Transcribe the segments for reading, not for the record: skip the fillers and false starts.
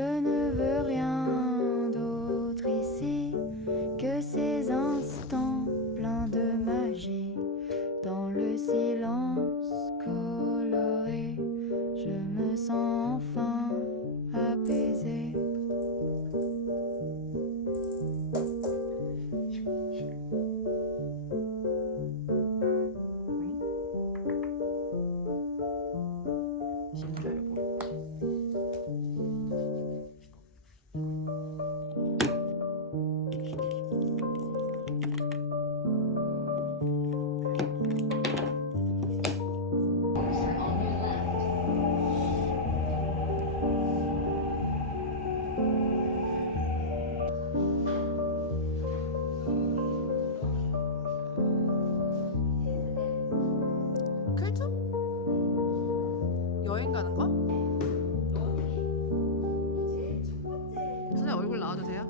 Je ne veux rien d'autre ici que ces instants pleins de magie. Dans le silence coloré, je me sens enfin apaisée. 클주? 여행 가는 거? 선생님 얼굴 나와도 돼요?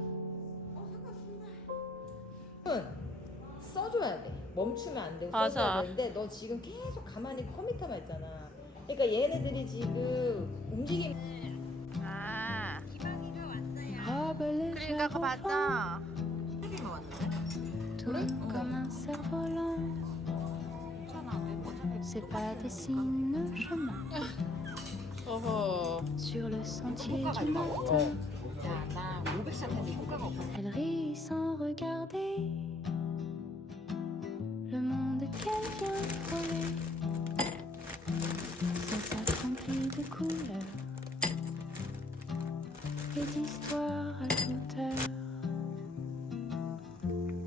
써줘야 돼. 멈추면 안 되고 맞아. 써줘야 되는데 너 지금 계속 가만히 컴퓨터만 있잖아. 그러니까 얘네들이 지금 움직임. 아 Robe légère 그러니까 그거 au vent, 맞아. tout comme un cerf-volant. C'est pas des signes chemin 어허. sur le sentier du matin. Elle rit sans regarder le monde qu'elle vient frôler. Son sac rempli de couleurs et d'histoires à toute heure.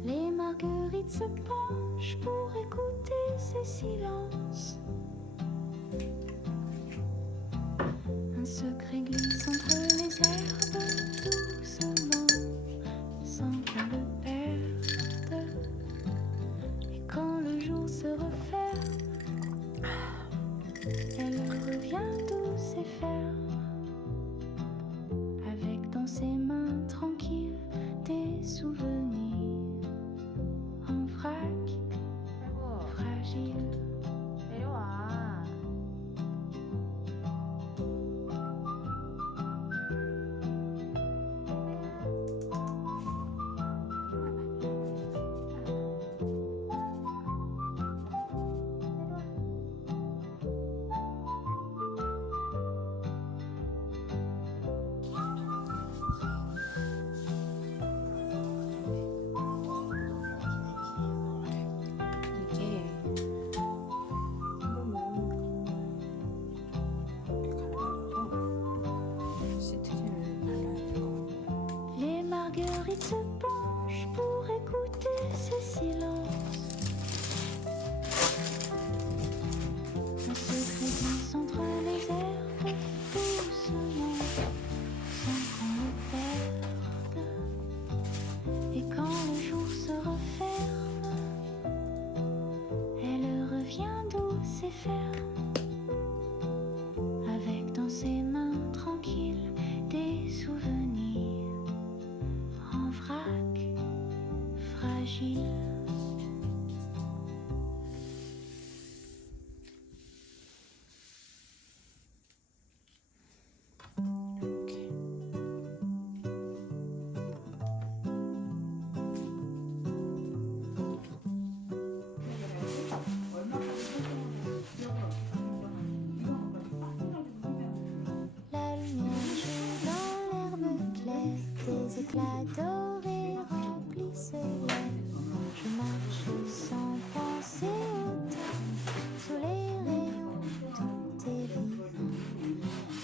Les marguerites se penchent pour écouter ces silences. Un secret glisse entre les herbes doucement, sans qu'on le perde. Et quand le jour se referme, elle revient douce et ferme, avec dans ses mains tranquilles des souvenirs en vrac, fragile. 내려와. 이게 Les marguerites se penchent pour écouter ce silence. Un secret glisse entre les herbes doucement, sans qu'on le perde. Et quand le jour se referme, elle revient douce et ferme, avec dans ses mains tranquilles des souvenirs en vrac, fragile. La lumière joue dans l'herbe claire, des éclats dorés remplissent l'air. Je marche sans penser au temps, sous les rayons tout est vivant.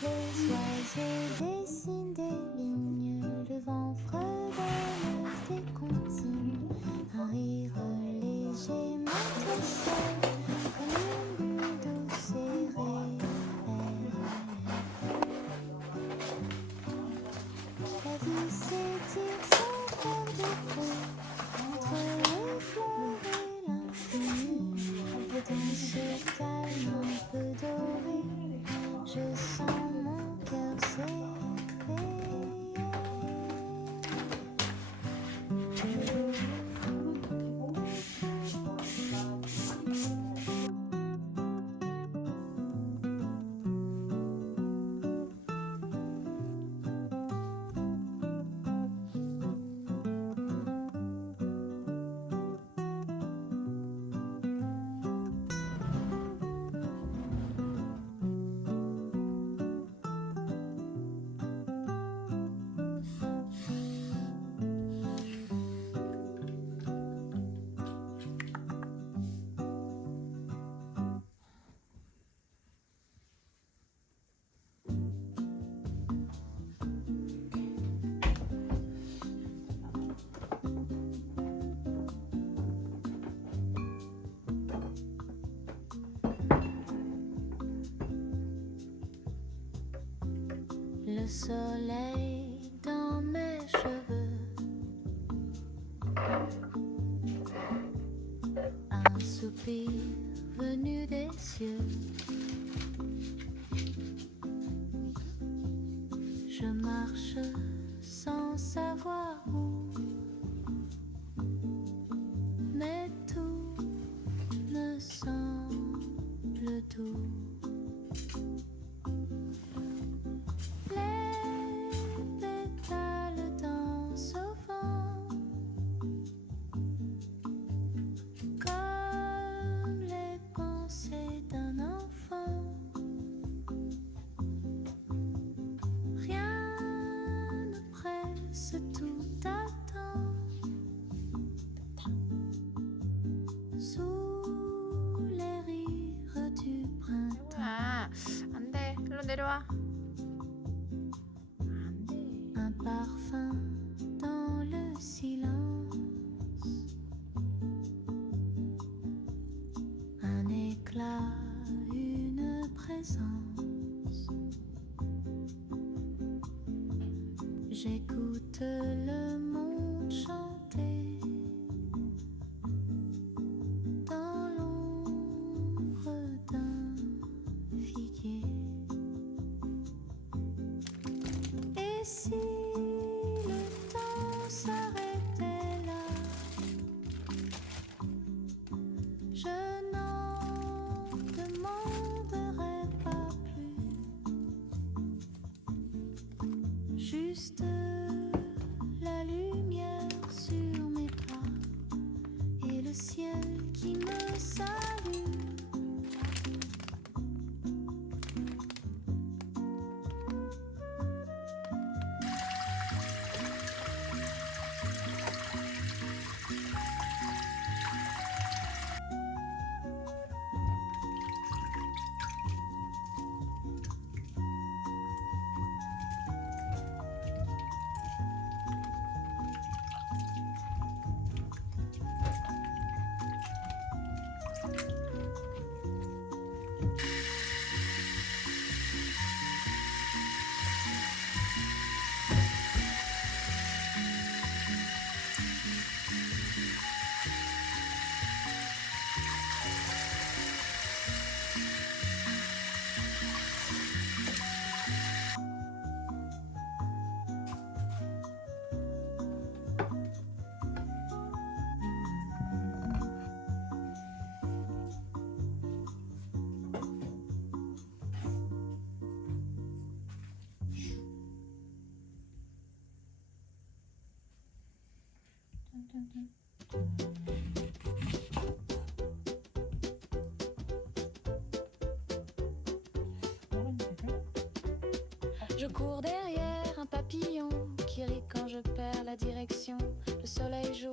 Les oiseaux dessinent des lignes, le vent fredonne des comptines. Un rire léger monte au ciel, comme une bulle douce et réelle. La vie s'étire sans soleil dans mes cheveux, un soupir venu des cieux. Je marche sans savoir où, mais tout me semble doux. Les pétales dansent au vent, comme les pensées d'un enfant. Rien ne presse, tout attend. Sous les rires du printemps, 혜로야, 안 돼. 일로 내려와. 안 돼. un parfum dans le silence, un éclat, une présence. J'écoute le monde chanter dans l'ombre d'un figuier. Et si le temps s'arrêtait là, je n'en demanderais pas plus, juste la lumière sur mes pas et le ciel qui me salue. Je cours derrière un papillon qui rit quand je perds la direction. Le soleil joue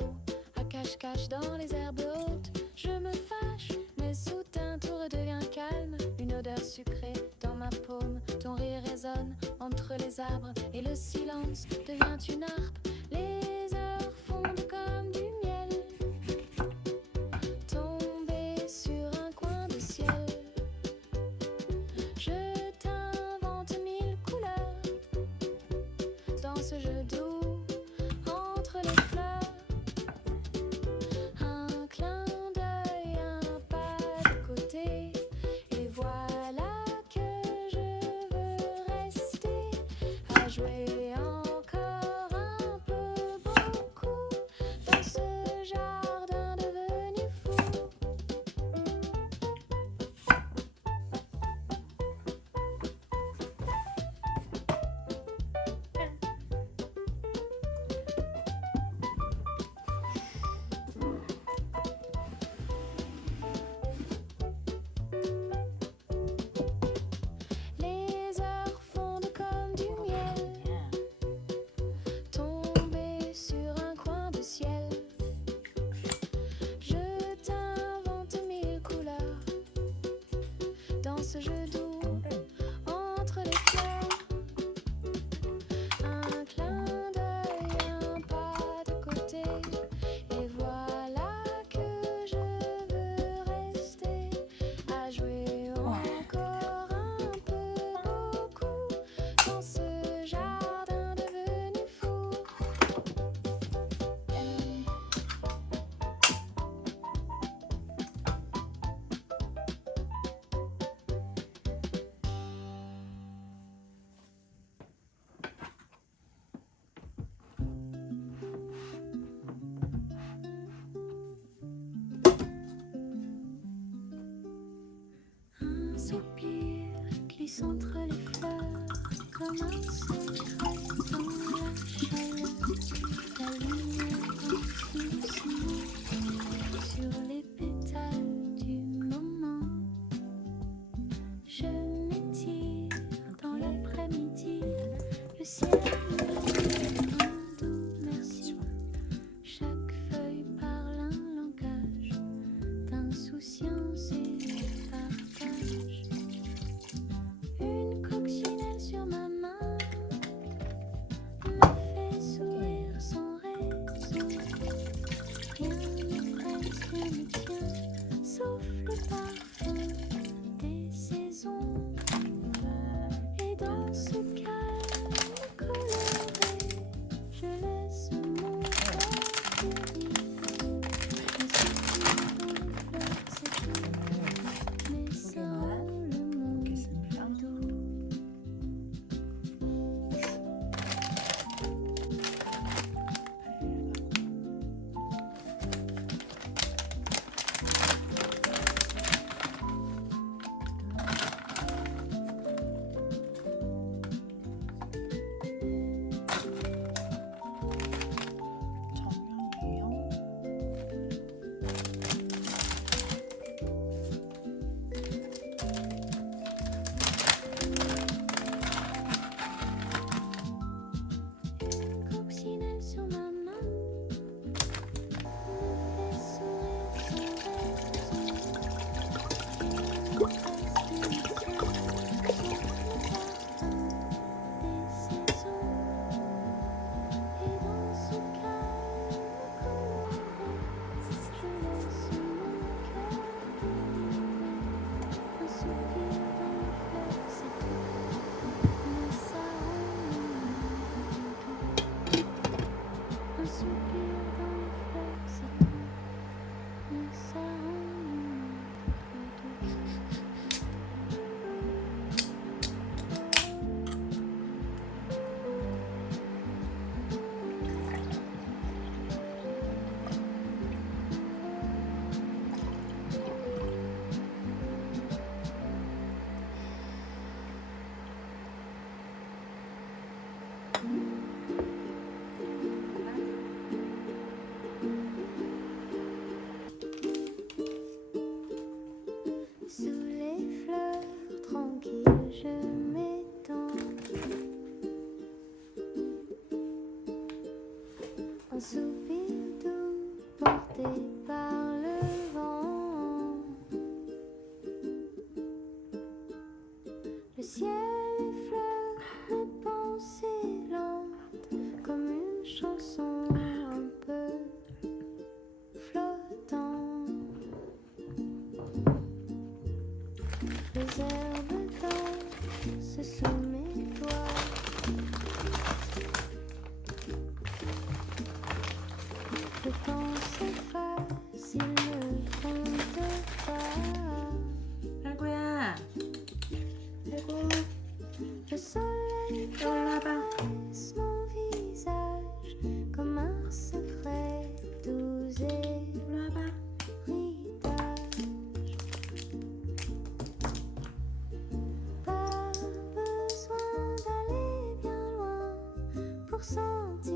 à cache-cache dans les herbes hautes. Je me fâche, mais soudain tout redevient calme. Une odeur sucrée dans ma paume. Ton rire résonne entre les arbres et le silence devient une harpe. Les heures fondent comme du miel, tombées sur un coin de ciel. Je t'invente mille couleurs dans ce jeu doux entre les fleurs. Un clin d'œil, un pas de côté, et voilà que je veux rester à jouer encore un peu. soupir glisse entre les fleurs comme un secret dans la chaleur. La lumière doucement sur les pétales du moment. Je m'étire dans l'après-midi, le ciel me dit un doux merci. Chaque feuille parle un langage d'insouciance et de partage. Une coccinelle sur ma main me fait sourire sans raison. Rien ne presse, rien ne tient, sauf le parfum des saisons. Et dans ce calme coloré, je laisse mon corps dériver. Un soupir dans les fleurs, c'est tout, mais ça rend le monde plus doux. 정면이에요. Une coccinelle sur ma main me fait sourire sans raison. Rien ne presse, rien ne tient, sauf le parfum des saisons. Et dans ce calme coloré, je laisse mon cœur dériver. Un soupir dans les fleurs, c'est tout, mais ça rend le monde doux. Un soupir dans les fleurs, c'est tout, mais ça rend le monde plus doux. Sous les fleurs tranquilles, je m'étends. Un soupir doux porté par le vent. Le ciel effleure mes pensées lentes comme une chanson un peu flottante. Les herbes dansent sous mes doigts. Le temps s'efface, il ne compte pas. 아이고야. 아이고. Le soleil 여기 와봐. caresse mon visage comme un secret doux et 일로 와봐. héritage. Pas besoin d'aller bien loin pour sentir